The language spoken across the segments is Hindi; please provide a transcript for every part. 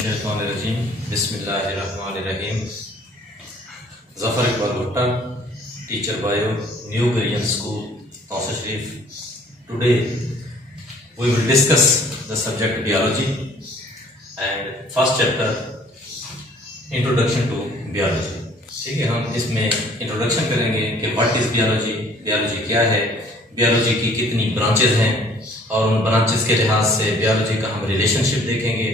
मिनश्शैतानिर्रजीम बिस्मिल्लाहिर्रहमानिर्रहीम। ज़फ़र इक़बाल भुट्टा, teacher bio, new Korean school, Tauseef Sharif. Today we will discuss the subject biology and first chapter introduction to biology। ठीक है, हम इसमें इंट्रोडक्शन करेंगे कि व्हाट इज बियोलॉजी, बियोलॉजी क्या है, बियोलॉजी की कितनी ब्रांचेस हैं और उन ब्रांचेस के लिहाज से बियोलॉजी का हम रिलेशनशिप देखेंगे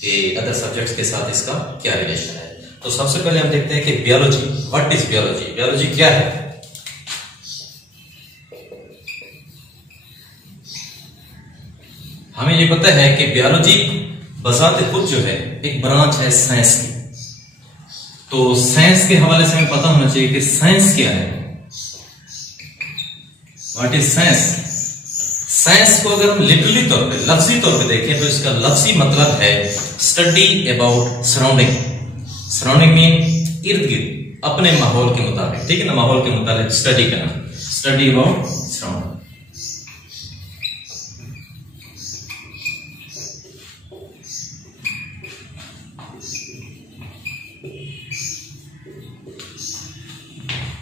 कि अदर सब्जेक्ट्स के साथ इसका क्या रिलेशन है। तो सबसे पहले हम देखते हैं कि biology, what is biology, biology क्या है। हमें ये पता है कि बियोलॉजी बजाते खुद जो है एक ब्रांच है साइंस की। तो साइंस के हवाले से हमें पता होना चाहिए कि साइंस क्या है, व्हाट इज साइंस। साइंस को अगर हम लिटरली तौर पे, लफ्जी तौर पे देखें तो इसका लफ्जी मतलब है study about surrounding. Surrounding mean इर्द गिर्द, अपने माहौल के मुताबिक, ठीक है ना, माहौल के मुताबिक स्टडी करना, स्टडी अबाउट सराउंडिंग।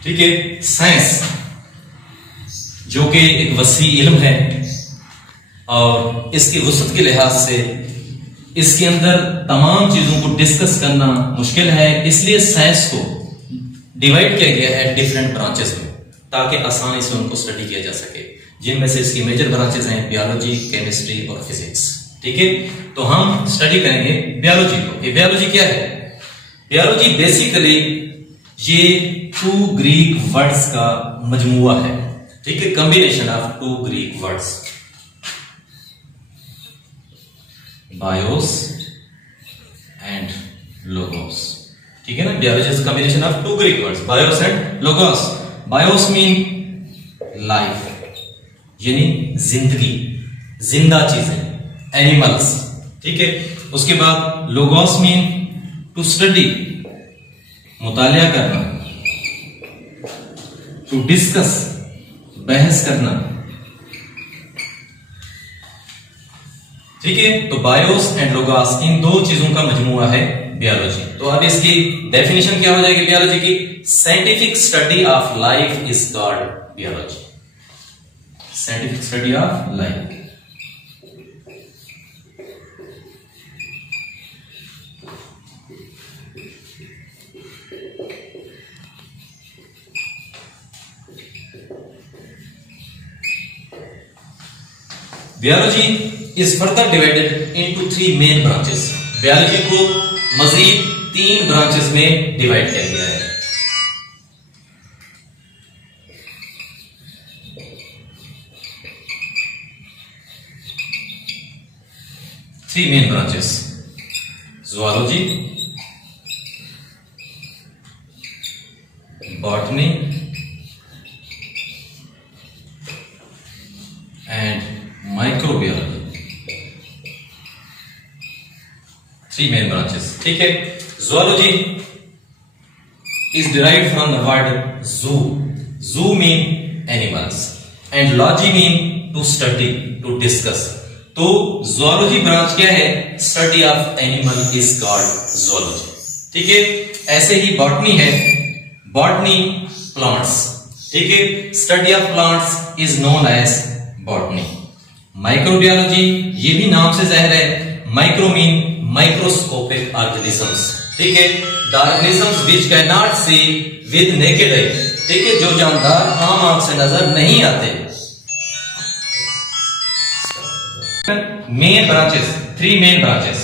ठीक है, साइंस जो कि एक वसी इल्म है और इसकी वसअत के लिहाज से इसके अंदर तमाम चीजों को डिस्कस करना मुश्किल है, इसलिए साइंस को डिवाइड किया गया है डिफरेंट ब्रांचेस में ताकि आसानी से उनको स्टडी किया जा सके, जिनमें से इसकी मेजर ब्रांचेस हैं बियोलॉजी, केमिस्ट्री और फिजिक्स। ठीक है, तो हम स्टडी करेंगे बियोलॉजी को। ये बियोलॉजी क्या है। बियोलॉजी बेसिकली ये 2 ग्रीक वर्ड्स का मजमुआ है। ठीक है, combination of 2 Greek words, BIOS and logos. ठीक है ना, biology is combination of 2 Greek words, BIOS and logos. BIOS mean life, यानी जिंदगी, जिंदा चीजें, एनिमल्स। ठीक है, उसके बाद लोगोस मीन टू स्टडी, मुतालिया करना, टू डिस्कस, बहस करना। ठीक है, तो बायोस एंड लोगोस, इन 2 चीजों का मजमुआ है बियोलॉजी। तो अब इसकी डेफिनेशन क्या हो जाएगी बियोलॉजी की। Scientific study of life is called biology. Scientific study of life. Biology is further divided into 3 main branches. Biology को मजीद 3 ब्रांचेस में डिवाइड किया गया है। Three main branches, zoology, botany and microbiology. 3 main branches. ठीक है, zoology is derived from the word zoo. Zoo mean animals and logy mean to study, to discuss. तो ज़ूलॉजी ब्रांच क्या है, study of animal is called zoology. ठीक है, ऐसे ही बॉटनी है, बॉटनी प्लांट्स। ठीक है, study of plants is known as botany. Microbiology, ये भी नाम से जाहिर है, माइक्रो मीन माइक्रोस्कोपिक ऑर्गेनिजम्स। ठीक है, the organisms which can not see with naked eye. ठीक है, जो जानदार आम आंख से नजर नहीं आते। Main branches, 3 main branches,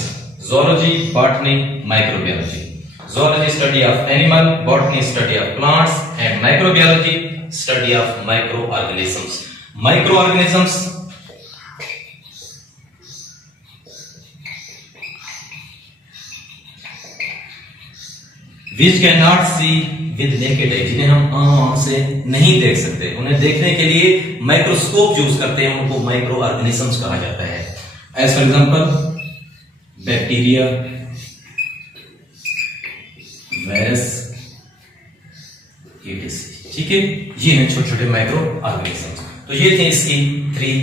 zoology, botany, microbiology. Zoology study of animal, botany study of plants and microbiology study of micro organisms. Micro organisms which cannot see with naked eye, जिन्हें हम आंख से नहीं देख सकते, उन्हें देखने के लिए माइक्रोस्कोप यूज करते हैं, उनको माइक्रो ऑर्गेनिजम्स कहा जाता है। As for example bacteria, virus, ठीक है, ये हैं छोटे छोटे माइक्रो ऑर्गेनिजम्स। तो ये थे इसकी 3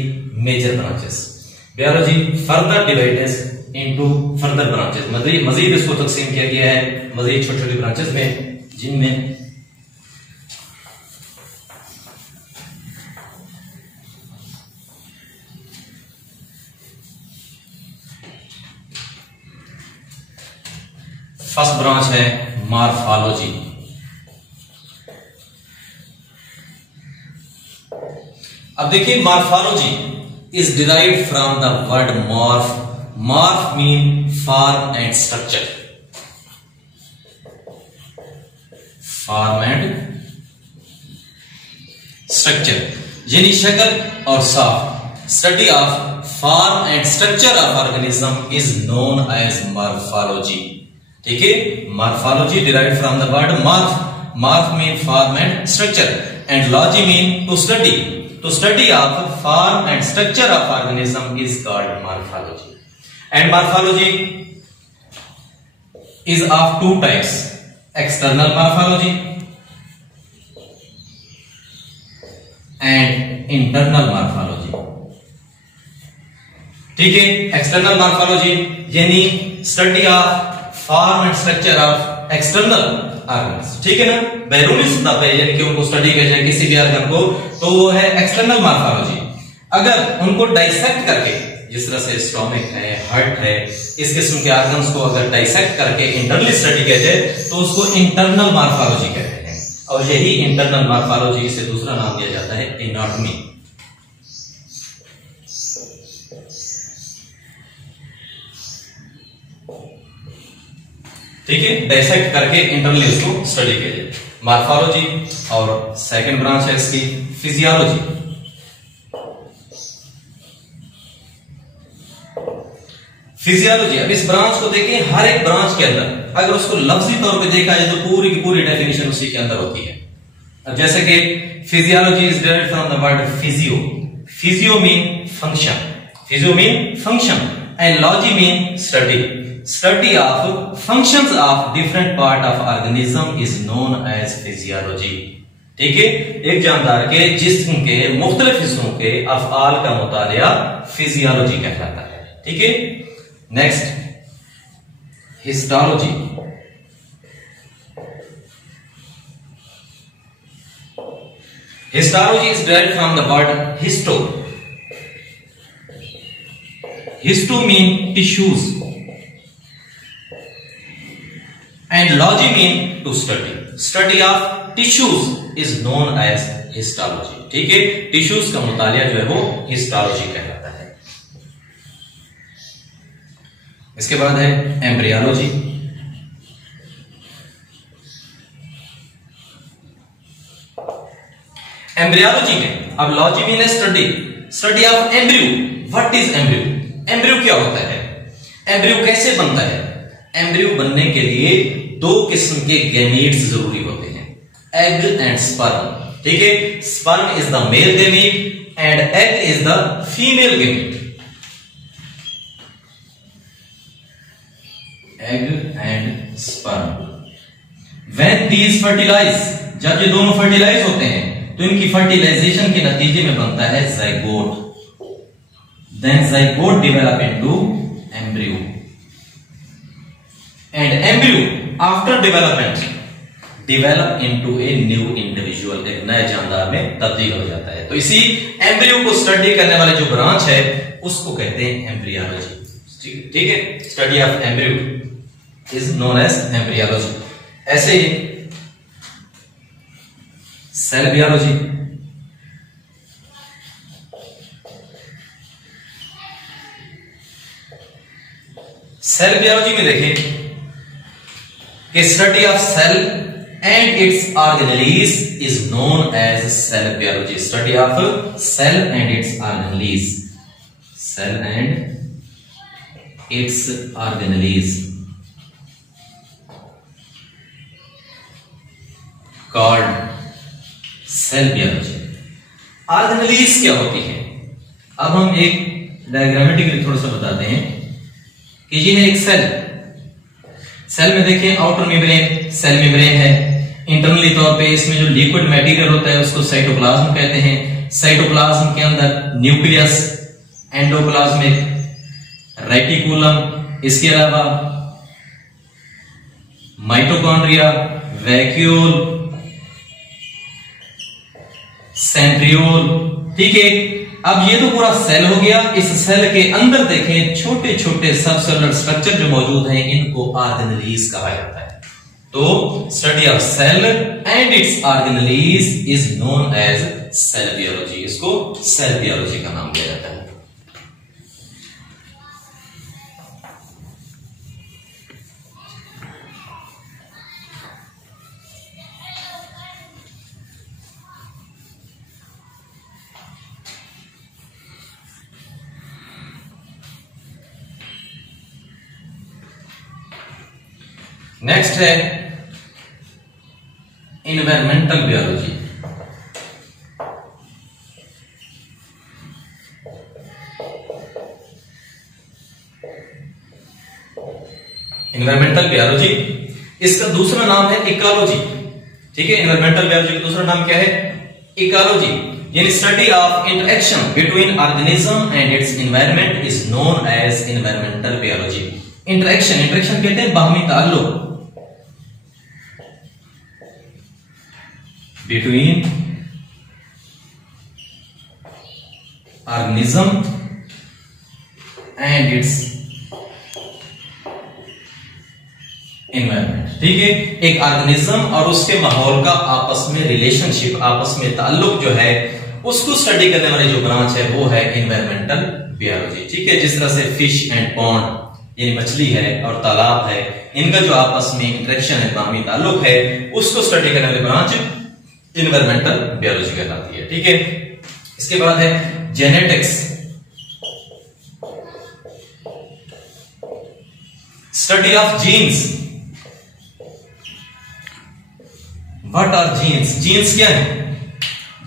major branches. Biology further divided into further branches, मजीद इसको तकसीम किया गया है मजीद छोटी छोटी ब्रांचेस में, जिनमें फर्स्ट ब्रांच है मॉर्फोलॉजी। अब देखिए morphology is derived from the word morph. Morph mean form and structure, form and structure यानी शक्ल और साफ। Study of form and structure of organism is known as morphology. ठीक है, morphology derived from the word morph. Morph mean form and structure and logy mean to study. To study of form and structure of organism is called morphology. And morphology is of two types: external morphology and internal morphology. ठीक है, एक्सटर्नल मॉर्फोलॉजी यानी study of form and structure of external organs. ठीक है ना, बैरूनी सतह पे यानी कि उनको स्टडी किया जाए किसी भी ऑर्गन को, तो वो है एक्सटर्नल मॉर्फोलॉजी। अगर उनको डाइसेक्ट करके, जिस तरह से स्टोमक है, हार्ट है, इस किस्म के ऑर्गन्स को अगर डाइसेक्ट करके इंटरनली स्टडी किया जाए तो उसको इंटरनल मॉर्फोलॉजी कहते हैं। और यही इंटरनल मॉर्फोलॉजी से दूसरा नाम दिया जाता है एनाटॉमी। ठीक है, डाइसेक्ट करके इंटरनली उसको स्टडी किया जाए, मॉर्फोलॉजी। और सेकंड ब्रांच है इसकी फिजियोलॉजी। फिजियोलॉजी, अब इस ब्रांच को देखें, हर एक ब्रांच के अंदर अगर उसको लफ्जी तौर पे देखा जाए तो पूरी की पूरी डेफिनेशन उसी के अंदर होती है। अब जैसे कि physiology is derived from the word physio. Physio mean function, physio mean function and logy mean study. Study of functions of different part of organism is known as physiology. ठीक है, एक जानदार के जिस्म के मुख्तलिफ हिस्सों के अफआल का मुतालिया फिजियोलॉजी कहलाता है। ठीक है, next histology. Histology is derived from the word histo. Histo mean tissues and logy mean to study. Study of tissues is known as histology. ठीक है, टिश्यूज का मुतालिया जो है वो हिस्टोलॉजी कहलाता है। इसके बाद है एम्ब्रियोलॉजी। एम्ब्रियोलॉजी में अब लॉजी मीन है study, study of embryo. What is embryo? Embryo क्या होता है? एम्ब्रियो कैसे बनता है? एम्ब्रियो बनने के लिए दो किस्म के गैमीट्स जरूरी होते हैं, एग एंड स्पर्म। ठीक है, sperm is the male gamete and egg is the female gamete. Egg and sperm when these fertilise, जब ये दोनों फर्टिलाइज होते हैं तो इनकी फर्टिलाइजेशन के नतीजे में बनता है zygote. Then zygote develop into embryo and embryo after development develop into a new individual, एक नए जानदार में तब्दील हो जाता है। तो इसी एम्ब्रियो को स्टडी करने वाले जो ब्रांच है उसको कहते हैं एम्ब्रियोलॉजी। ठीक है, study of embryo is known as embryology. ऐसे ही सेल बियोलॉजी, सेल बियोलॉजी में देखिए कि study of cell and its organelles is known as cell biology. Study of cell and its organelles, cell and its organelles called cell biology. Organelles क्या होती है? अब हम एक डायग्रामेटिकली थोड़ा सा बताते हैं कि ये है एक सेल। सेल में देखिए आउटर मेम्ब्रेन, सेल मेम्ब्रेन है। इंटरनली तौर पे इसमें जो लिक्विड मटेरियल होता है उसको साइटोप्लाज्म कहते हैं। साइटोप्लाज्म के अंदर न्यूक्लियस, एंडोप्लाज्मिक, रेटिकुलम इसके अलावा माइटोकॉन्ड्रिया, वैक्यूल, सेंट्रियोल। ठीक है, अब ये तो पूरा सेल हो गया। इस सेल के अंदर देखें छोटे छोटे सब सेलुलर स्ट्रक्चर जो मौजूद हैं, इनको ऑर्गेनेलीज कहा जाता है। तो study of cell and its organelles is known as cell biology. इसको सेल बियोलॉजी का नाम दिया जाता है। नेक्स्ट है इन्वायरमेंटल बियोलॉजी। इन्वायरमेंटल बियोलॉजी, इसका दूसरा नाम है इकोलॉजी। ठीक है, इन्वायरमेंटल बियोलॉजी का दूसरा नाम क्या है? इकोलॉजी, यानी study of interaction between organism and its environment is known as environmental biology. Interaction, interaction कहते हैं बाहमी ताल्लुक between organism and its environment। ठीक है, एक ऑर्गेनिज्म और उसके माहौल का आपस में रिलेशनशिप, आपस में ताल्लुक जो है, उसको स्टडी करने वाली जो ब्रांच है वो है इन्वायरमेंटल बियोलॉजी। ठीक है, जिस तरह से फिश एंड पॉन्ड यानी मछली है और तालाब है, इनका जो आपस में इंटरेक्शन है, बाहमी ताल्लुक है, उसको स्टडी करने वाली ब्रांच इन्वायरमेंटल बियोलॉजी कहलाती है। ठीक है, इसके बाद है genetics, study of genes. What are genes? Genes क्या है?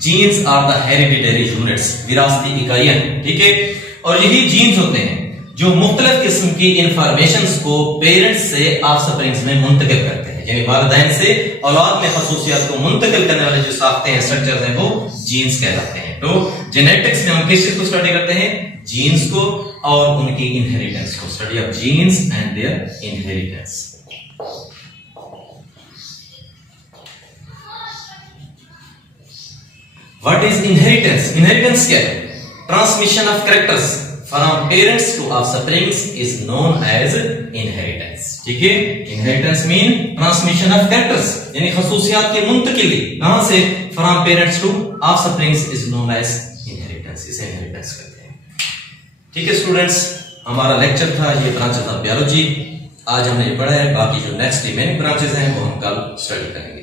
Genes are the hereditary units, विरासती इकाइयां। ठीक है, और यही जीन्स होते हैं जो मुख्तलिफ किस्म की इंफॉर्मेशंस को पेरेंट्स से ऑफस्प्रिंग्स में मुंतकिल करते हैं, यानी वालिदैन से औलाद में खसूसियात को मुंतकिल करने वाले जो साख्तें हैं, स्ट्रक्चर्स हैं, वो जीन्स कहलाते हैं। तो जेनेटिक्स में हम किस चीज को स्टडी करते हैं? जीन्स को और उनकी इनहेरिटेंस को। Study of genes and their inheritance. What is inheritance? Inheritance क्या है? Transmission of characters from parents to offsprings is known as inheritance. ठीक है, inheritance mean transmission of characters, यानी खसूसियात की मुंतकिली कहां से? From parents to offsprings is known as inheritance. इसे इनहेरिटेंस कहते हैं। ठीक है स्टूडेंट्स, हमारा लेक्चर था ये ब्रांचेस ऑफ बियोलॉजी। आज हमने ये पढ़ा है, बाकी जो नेक्स्ट रिमेनिंग ब्रांचेस हैं वो हम कल स्टडी करेंगे।